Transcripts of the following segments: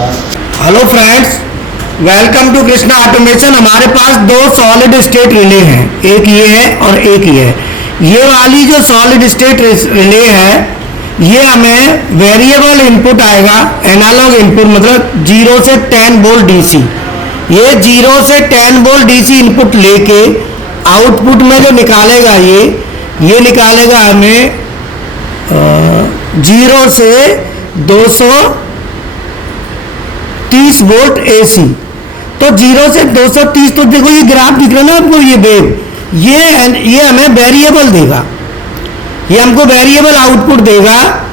Hello friends, welcome to Krishna automation. हमारे पास दो सॉलिड स्टेट रिले हैं, एक ये है और एक ये है। ये वाली जो सॉलिड स्टेट रिले है ये हमें वेरिएबल इनपुट आएगा, एनालॉग इनपुट, मतलब 0 से 10 वोल्ट डीसी। ये 0 से 10 वोल्ट डीसी इनपुट लेके आउटपुट में जो निकालेगा ये निकालेगा हमें 0 से 230 वोल्ट एसी। तो 0 से 230, तो देखो ये ग्राफ दिख रहा है ना आपको, ये वेव, ये हमें वेरिएबल देगा, ये हमको वेरिएबल आउटपुट देगा।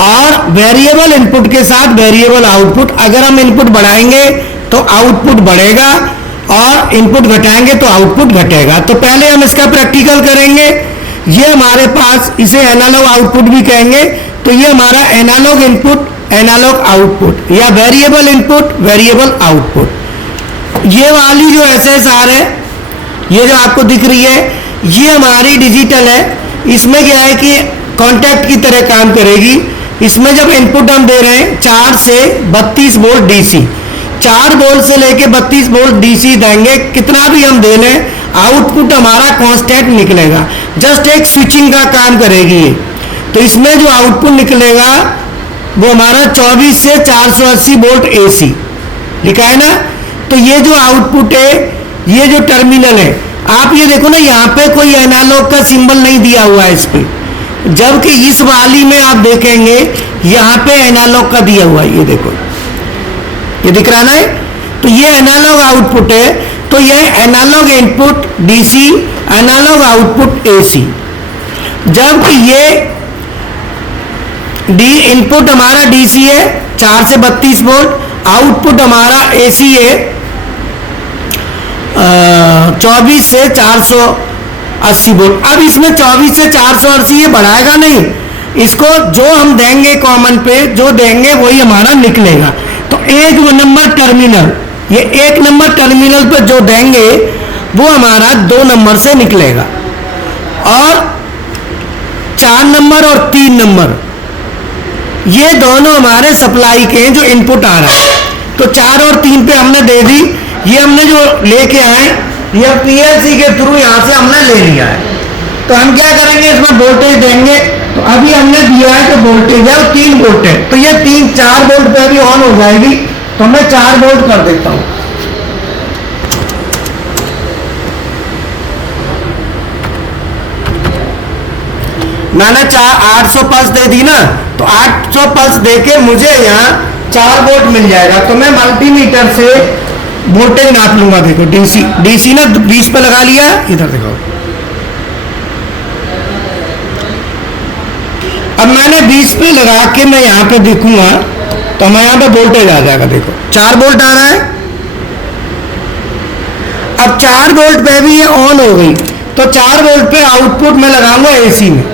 और वेरिएबल इनपुट के साथ वेरिएबल आउटपुट, अगर हम इनपुट बढ़ाएंगे तो आउटपुट बढ़ेगा और इनपुट घटाएंगे तो आउटपुट घटेगा। तो पहले हम इसका प्रैक्टिकल करेंगे। ये हमारे पास, इसे एनालॉग आउटपुट भी कहेंगे, तो ये हमारा एनालॉग इनपुट, एनालॉग आउटपुट, या वेरिएबल इनपुट, वेरिएबल आउटपुट। ये वाली जो SSR है, ये जो आपको दिख रही है, ये हमारी डिजिटल है। इसमें क्या है कि कॉन्टैक्ट की तरह काम करेगी। इसमें जब इनपुट हम दे रहे हैं 4 से 32 वोल्ट डीसी, 4 वोल्ट से लेके 32 वोल्ट डीसी देंगे, कितना भी हम दे लें आउटपुट हमारा कांस्टेंट निकलेगा। जस्ट एक स्विचिंग का काम करेगी ये। तो इसमें जो आउटपुट निकलेगा वो हमारा 24 से 480 वोल्ट एसी लिखा है ना। तो ये जो आउटपुट है, ये जो टर्मिनल है, आप ये देखो ना, यहाँ पे कोई एनालॉग का सिंबल नहीं दिया हुआ है इस पे, जबकि इस वाली में आप देखेंगे यहाँ पे एनालॉग का दिया हुआ है। ये देखो, ये दिख रहा है। तो ये एनालॉग आउटपुट है, तो ये analog input DC, analog output AC. जबकि ये इनपुट हमारा डीसी है 4 से 32 वोल्ट, आउटपुट हमारा एसी है 24 से 480 वोल्ट। अब इसमें 24 से 480 ये बढ़ाएगा नहीं, इसको जो हम देंगे कॉमन पे, जो देंगे वही हमारा निकलेगा। तो एक नंबर टर्मिनल, ये 1 नंबर टर्मिनल पर जो देंगे वो हमारा 2 नंबर से निकलेगा, और 4 नंबर और 3 नंबर ये दोनों हमारे सप्लाई के हैं जो इनपुट आ रहा है। तो 4 और 3 पे हमने दे दी। ये हमने जो लेके आए, ये PLC के थ्रू यहाँ से हमने ले लिया है। तो हम क्या करेंगे, इसमें वोल्टेज देंगे। तो अभी हमने दिया है, तो वोल्टेज है 3 वोल्ट है, तो ये 4 वोल्ट पे अभी ऑन हो जाएगी। तो मैं 4 वोल्ट कर देता हूँ। मैंने 800 पल्स दे दी ना, तो 800 पल्स देके मुझे यहाँ 4 वोल्ट मिल जाएगा। तो मैं मल्टीमीटर से वोल्टेज नाप लूंगा। देखो डीसी ना 20 पे लगा लिया, इधर देखो। अब मैंने 20 पे लगा के मैं यहाँ पे देखूंगा, तो मैं यहाँ पे वोल्टेज आ जाएगा। देखो 4 वोल्ट आ रहा है। अब 4 वोल्ट पे भी ये ऑन हो गई, तो 4 वोल्ट पे आउटपुट में लगाऊंगा एसी में,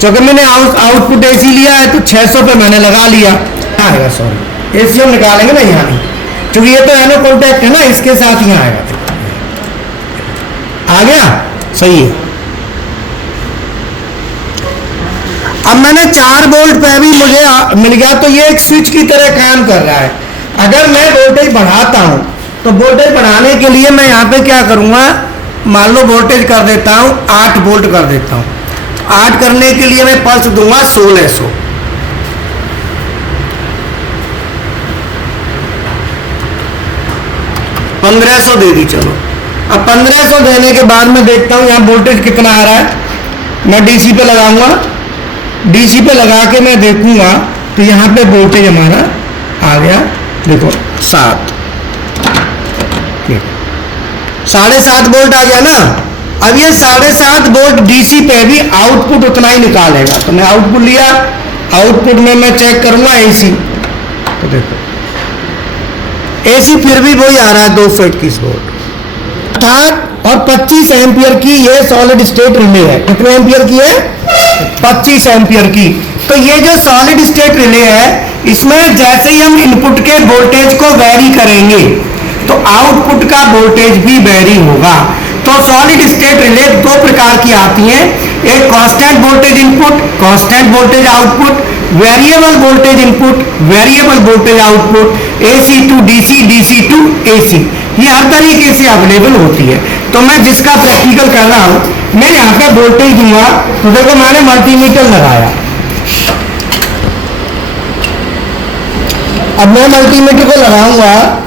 क्योंकि मैंने आउटपुट एसी लिया है, तो 600 पे मैंने लगा लिया। आएगा, सॉरी, एसी हम निकालेंगे ना यहाँ नहीं, क्योंकि ये तो एनो कॉन्टैक्ट है ना, इसके साथ ही आएगा। आ गया, सही है। अब मैंने 4 वोल्ट पे भी मुझे मिल गया, तो ये एक स्विच की तरह काम कर रहा है। अगर मैं वोल्टेज बढ़ाता हूं, तो वोल्टेज बढ़ाने के लिए मैं यहाँ पे क्या करूंगा, मान लो वोल्टेज कर देता हूं 8 वोल्ट कर देता हूं। 8 करने के लिए मैं पल्स दूंगा 1600, 1500 दे दी। चलो, अब 1500 देने के बाद मैं देखता हूं यहाँ वोल्टेज कितना आ रहा है। मैं डीसी पे लगाऊंगा, डीसी पे लगा के मैं देखूंगा, तो यहाँ पे वोल्टेज हमारा आ गया। देखो 7, 7.5 वोल्ट आ गया ना। अब ये 7.5 वोल्ट डीसी पे भी आउटपुट उतना ही निकालेगा। तो मैं आउटपुट लिया, आउटपुट में मैं चेक करूंगा एसी, तो देखो एसी फिर भी वही आ रहा है 221 वोल्ट। और 25 एम्पियर की ये सॉलिड स्टेट रिले है। कितने एम्पियर की है? 25 एम्पियर की। तो ये जो सॉलिड स्टेट रिले है, इसमें जैसे ही हम इनपुट के वोल्टेज को वेरी करेंगे, तो आउटपुट का वोल्टेज भी वेरी होगा। तो सॉलिड स्टेट रिले 2 प्रकार की आती हैं, एक constant voltage input, constant voltage output, variable voltage input, variable voltage output, AC to DC, DC to AC, ये हर तरीके से अवेलेबल होती है। तो मैं जिसका प्रैक्टिकल कर रहा हूं, मैं यहाँ पे वोल्टेज दूंगा, तो देखो मैंने मल्टीमीटर लगाया। अब मैं मल्टीमीटर को लगाऊंगा,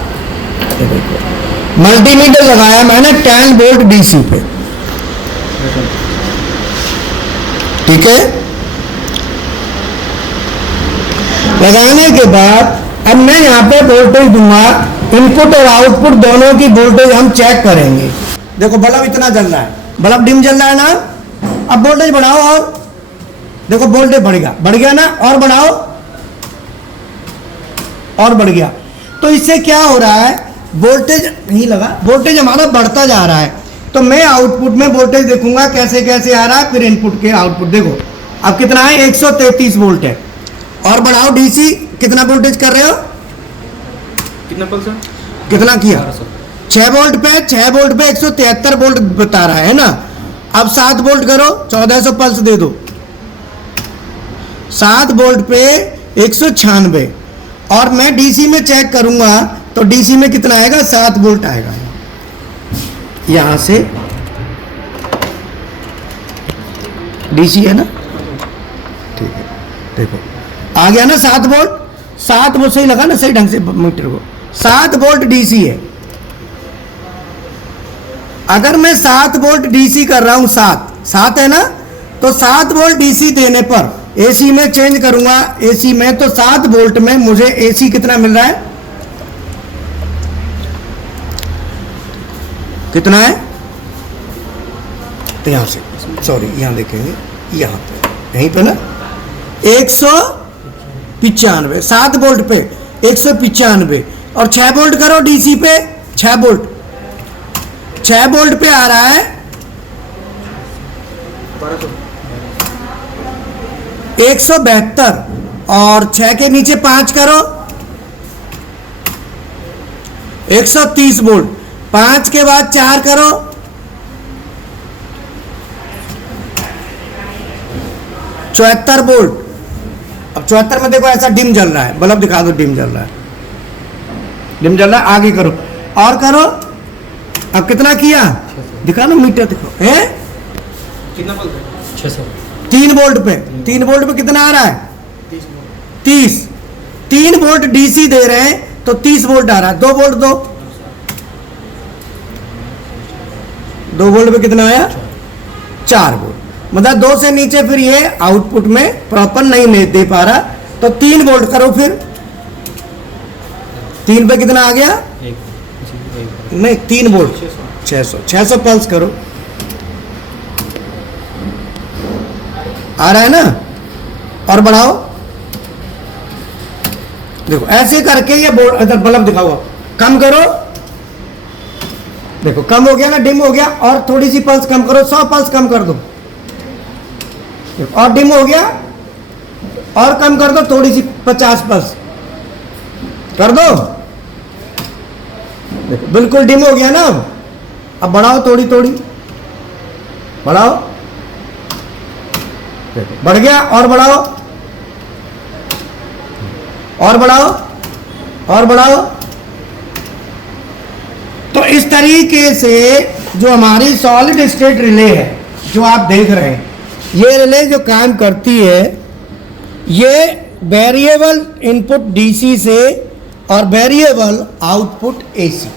मल्टीमीटर लगाया मैंने 10 वोल्ट डीसी पे, ठीक है। लगाने के बाद अब मैं यहाँ पे वोल्टेज दूंगा, इनपुट और आउटपुट दोनों की वोल्टेज हम चेक करेंगे। देखो बल्ब इतना जल रहा है, बल्ब डिम जल रहा है ना। अब वोल्टेज बढ़ाओ, और देखो वोल्टेज बढ़ गया ना, और बढ़ाओ, और बढ़ गया। तो इससे क्या हो रहा है, वोल्टेज नहीं लगा, वोल्टेज हमारा बढ़ता जा रहा है। तो मैं आउटपुट में वोल्टेज देखूंगा कैसे कैसे आ रहा है, फिर इनपुट के आउटपुट देखो अब कितना है, 133 वोल्ट है। और बढ़ाओ डीसी, कितना वोल्टेज कर रहे हो, कितना पल्स, कितना किया, 6 वोल्ट पे 173 वोल्ट बता रहा है ना। अब 7 वोल्ट करो, 1400 पल्स दे दो। 7 वोल्ट पे 196, और मैं डीसी में चेक करूंगा तो डीसी में कितना आएगा, 7 वोल्ट आएगा। यहां से डीसी है ना, ठीक है, देखो आ गया ना 7 वोल्ट। 7 वोल्ट सही लगा ना, सही ढंग से मीटर को, 7 वोल्ट डीसी है। अगर मैं 7 वोल्ट डीसी कर रहा हूं, 7 है ना, तो 7 वोल्ट डीसी देने पर एसी में चेंज करूंगा, एसी में तो 7 वोल्ट में मुझे एसी कितना मिल रहा है, कितना है, तो यहां से सॉरी यहां देखेंगे, यहां पे यहीं पे ना 195, 7 वोल्ट पे 195, और 6 वोल्ट करो डीसी पे, 6 वोल्ट पे आ रहा है 172, और 6 के नीचे 5 करो 130 वोल्ट, 5 के बाद 4 करो 74 वोल्ट। अब 74 में देखो ऐसा डिम जल रहा है, बल्ब दिखा दो, डिम जल रहा है, डिम जल रहा है, आगे करो और करो। अब कितना किया, दिखा दो मीटर, देखो है कितना पल्स, 600, 3 वोल्ट पे, 3 वोल्ट पे कितना आ रहा है, 30। 3 वोल्ट डीसी दे रहे हैं तो 30 वोल्ट आ रहा है। 2 वोल्ट दो, 2 वोल्ट पे कितना आया, 4 वोल्ट। मतलब 2 से नीचे फिर ये आउटपुट में प्रॉपर नहीं दे पा रहा, तो 3 वोल्ट करो। फिर 3 पे कितना आ गया, नहीं 3 वोल्ट, 600 पल्स करो, आ रहा है ना, और बढ़ाओ। देखो ऐसे करके ये बल्ब दिखाओ, कम करो, देखो कम हो गया ना, डिम हो गया, और थोड़ी सी पल्स कम करो, 100 पल्स कम कर दो, और डिम हो गया, और कम कर दो थोड़ी सी, 50 पल्स कर दो, देखो बिल्कुल डिम हो गया ना। अब बढ़ाओ, थोड़ी थोड़ी बढ़ाओ, देखो बढ़ गया, और बढ़ाओ, और बढ़ाओ, और बढ़ाओ। तो इस तरीके से जो हमारी सॉलिड स्टेट रिले है, जो आप देख रहे हैं, ये रिले जो काम करती है, ये वेरिएबल इनपुट डीसी से और वेरिएबल आउटपुट एसी।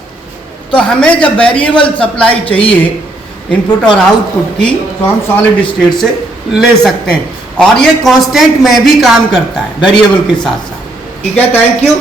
तो हमें जब वेरिएबल सप्लाई चाहिए इनपुट और आउटपुट की, तो हम सॉलिड स्टेट से ले सकते हैं, और ये कांस्टेंट में भी काम करता है वेरिएबल के साथ साथ। ठीक है, थैंक यू।